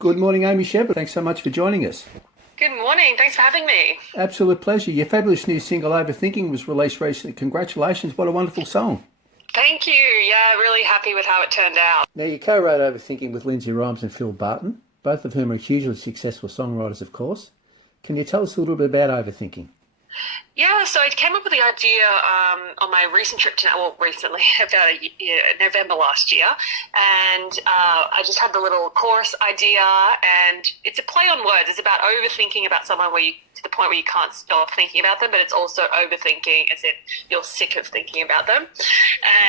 Good morning, Amy Sheppard. Thanks so much for joining us. Good morning. Thanks for having me. Absolute pleasure. Your fabulous new single, Overthinking, was released recently. Congratulations. What a wonderful song. Thank you. Yeah, really happy with how it turned out. Now, you co-wrote Overthinking with Lindsay Rhymes and Phil Barton, both of whom are hugely successful songwriters, of course. Can you tell us a little bit about Overthinking? Yeah, so I came up with the idea on my recent trip to, recently, about November last year, and I just had the little chorus idea, and it's a play on words. It's about overthinking about someone to the point where you can't stop thinking about them, but it's also overthinking as in you're sick of thinking about them.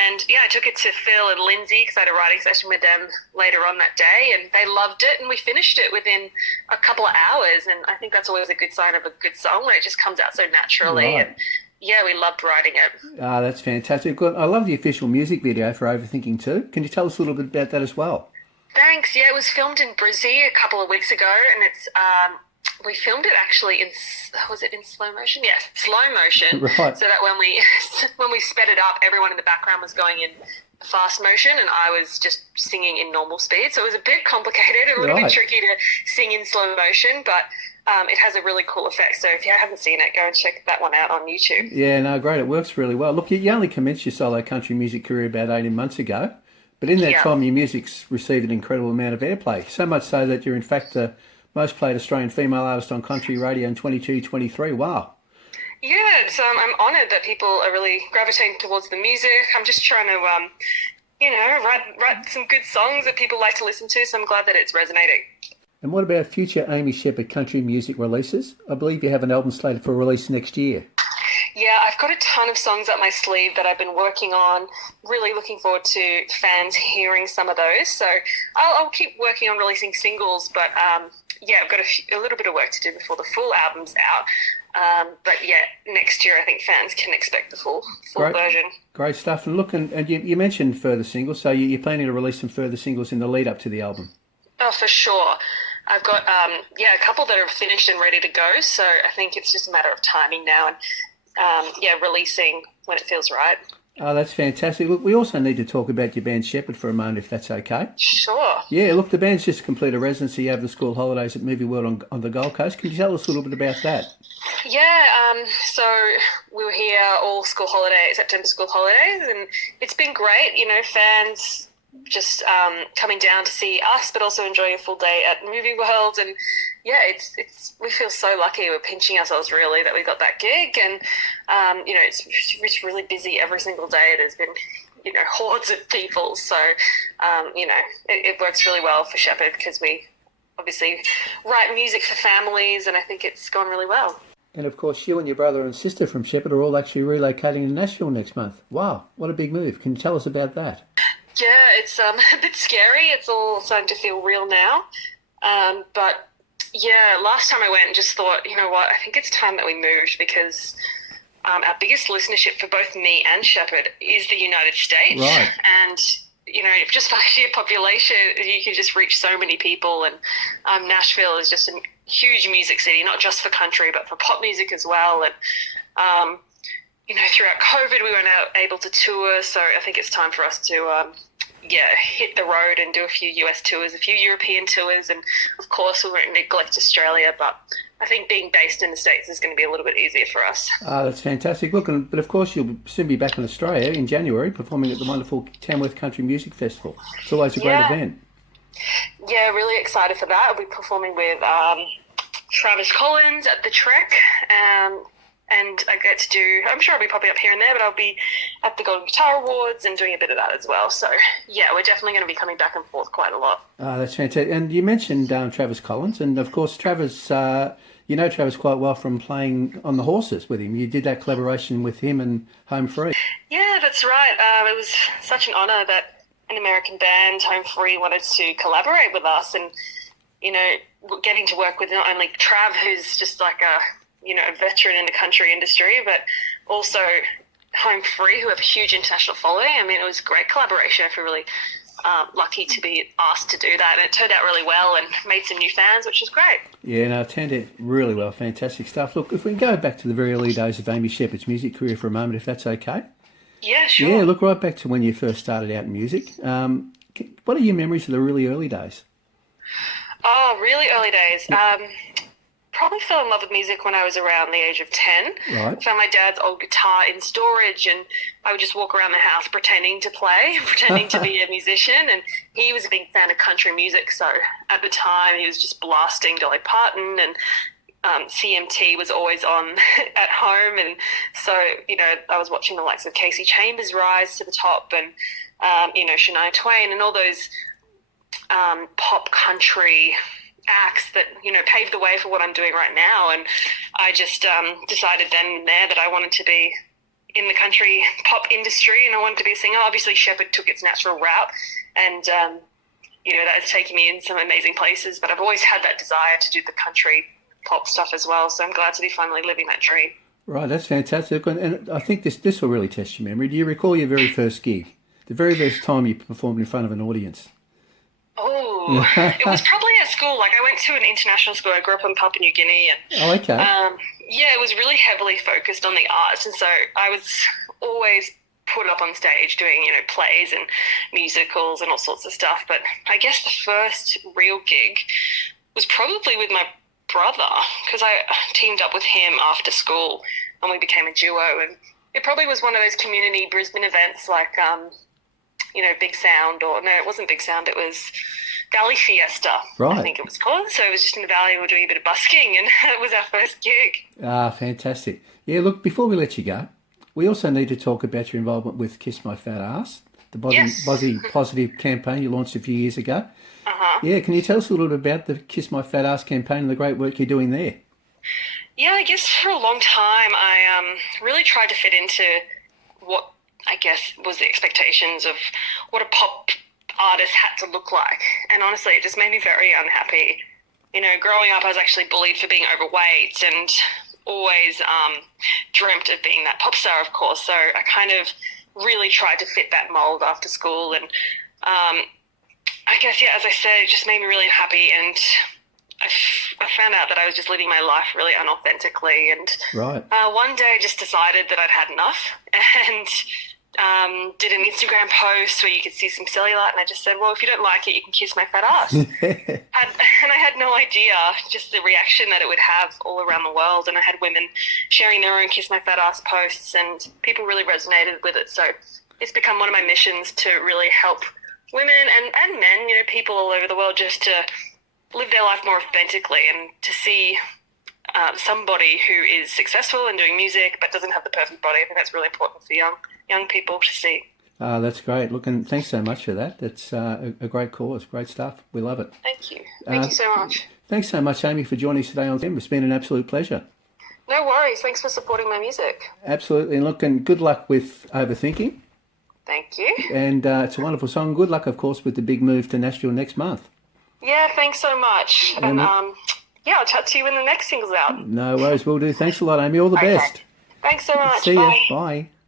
And yeah, I took it to Phil and Lindsay because I had a writing session with them later on that day, and they loved it, and we finished it within a couple of hours, and I think that's always a good sign of a good song when it just comes out so naturally. Right. And yeah, we loved writing it. Ah, that's fantastic. Good. I love the official music video for Overthinking too. Can you tell us a little bit about that as well? Thanks. Yeah, it was filmed in Brizzy a couple of weeks ago, and it's we filmed it actually was it in slow motion? Yes, slow motion. Right. So that when we sped it up, everyone in the background was going in fast motion, and I was just singing in normal speed. So it was a bit complicated, a little bit tricky to sing in slow motion, but it has a really cool effect. So if you haven't seen it, go and check that one out on YouTube. Yeah, no, great. It works really well. Look, you only commenced your solo country music career about 18 months ago, but in that time your music's received an incredible amount of airplay, so much so that you're in fact the most played Australian female artist on country radio in 22-23. Wow. Yeah, so I'm honoured that people are really gravitating towards the music. I'm just trying to, write some good songs that people like to listen to, so I'm glad that it's resonating. And what about future Amy Sheppard country music releases? I believe you have an album slated for release next year. Yeah, I've got a ton of songs up my sleeve that I've been working on. Really looking forward to fans hearing some of those. So I'll keep working on releasing singles, but I've got a little bit of work to do before the full album's out. But yeah, next year I think fans can expect the full version. Great stuff. And look, and you mentioned further singles, so you're planning to release some further singles in the lead up to the album? Oh, for sure. I've got a couple that are finished and ready to go, so I think it's just a matter of timing now and releasing when it feels right. Oh, that's fantastic. Look, we also need to talk about your band Sheppard for a moment, if that's okay. Sure. Yeah, look, the band's just completed a residency over the school holidays at Movie World on the Gold Coast. Can you tell us a little bit about that? Yeah, so we were here all September school holidays, and it's been great. You know, fans just coming down to see us, but also enjoying a full day at Movie World. And yeah, it's we feel so lucky. We're pinching ourselves really that we got that gig, and it's really busy every single day. There's been hordes of people, so it works really well for Sheppard because we obviously write music for families, and I think it's gone really well. And of course, you and your brother and sister from Sheppard are all actually relocating to Nashville next month. Wow, what a big move. Can you tell us about that? Yeah, it's a bit scary. It's all starting to feel real now. But yeah, last time I went and just thought, you know what, I think it's time that we moved because our biggest listenership for both me and Sheppard is the United States. Right. And, just by sheer population, you can just reach so many people. And Nashville is just a huge music city, not just for country, but for pop music as well. And, throughout COVID, we weren't able to tour, so I think it's time for us to, hit the road and do a few US tours, a few European tours, and of course we won't neglect Australia, but I think being based in the States is going to be a little bit easier for us. That's fantastic. Look, but of course you'll soon be back in Australia in January performing at the wonderful Tamworth Country Music Festival. It's always a great event. Yeah, really excited for that. I'll be performing with Travis Collins at the Trek, and I get to do, I'm sure I'll be popping up here and there, but I'll be at the Golden Guitar Awards and doing a bit of that as well. So, yeah, we're definitely going to be coming back and forth quite a lot. That's fantastic. And you mentioned Travis Collins, and of course Travis, you know Travis quite well from playing on the Horses with him. You did that collaboration with him and Home Free. Yeah, that's right. It was such an honour that an American band, Home Free, wanted to collaborate with us, and, getting to work with not only Trav, who's just like a veteran in the country industry, but also Home Free, who have a huge international following. I mean, it was a great collaboration. I feel really lucky to be asked to do that, and it turned out really well and made some new fans, which is great. Yeah, no, it turned out really well. Fantastic stuff. Look, if we can go back to the very early days of Amy Sheppard's music career for a moment, if that's okay. Yeah, sure. Yeah, look, right back to when you first started out in music. What are your memories of the really early days? Oh, really early days. Probably fell in love with music when I was around the age of 10. Right. I found my dad's old guitar in storage, and I would just walk around the house pretending to play, pretending to be a musician. And he was a big fan of country music, so at the time he was just blasting Dolly Parton, and CMT was always on at home. And so, I was watching the likes of Casey Chambers rise to the top, and, Shania Twain and all those pop country acts that paved the way for what I'm doing right now. And I just decided then and there that I wanted to be in the country pop industry, and I wanted to be a singer. Obviously Sheppard took its natural route, and that has taken me in some amazing places, but I've always had that desire to do the country pop stuff as well, so I'm glad to be finally living that dream. Right, that's fantastic. And I think this will really test your memory. Do you recall your very first gig, the very first time you performed in front of an audience? Oh, it was probably at school. Like, I went to an international school. I grew up in Papua New Guinea. And, oh, okay. it was really heavily focused on the arts. And so I was always put up on stage doing, plays and musicals and all sorts of stuff. But I guess the first real gig was probably with my brother, because I teamed up with him after school and we became a duo. And it probably was one of those community Brisbane events like, Big Sound, or no, it wasn't Big Sound, it was Valley Fiesta, right. I think it was called. So it was just in the valley, we were doing a bit of busking, and it was our first gig. Ah, fantastic. Yeah, look, before we let you go, we also need to talk about your involvement with Kiss My Fat Ass, the Bozzy Positive campaign you launched a few years ago. Uh-huh. Yeah, can you tell us a little bit about the Kiss My Fat Ass campaign and the great work you're doing there? Yeah, I guess for a long time I really tried to fit into what I guess was the expectations of what a pop artist had to look like. And honestly, it just made me very unhappy. Growing up, I was actually bullied for being overweight, and always dreamt of being that pop star, of course. So I kind of really tried to fit that mold after school. And I guess, as I said, it just made me really unhappy. And I found out that I was just living my life really unauthentically. And right. One day I just decided that I'd had enough, and did an Instagram post where you could see some cellulite, and I just said, well, if you don't like it, you can kiss my fat ass. And I had no idea just the reaction that it would have all around the world. And I had women sharing their own kiss my fat ass posts, and people really resonated with it. So it's become one of my missions to really help women and men, people all over the world, just to live their life more authentically, and to see somebody who is successful and doing music but doesn't have the perfect body. I think that's really important for young people to see. That's great. Look, and thanks so much for that. That's a great cause, great stuff. We love it. Thank you. Thank you so much. Thanks so much, Amy, for joining us today on FM. It's been an absolute pleasure. No worries. Thanks for supporting my music. Absolutely. And look, and good luck with Overthinking. Thank you. And it's a wonderful song. Good luck, of course, with the big move to Nashville next month. Yeah, thanks so much. And I'll chat to you when the next single's out. No worries, will do. Thanks a lot, Amy. All the best. Thanks so much. See Bye. ya. Bye.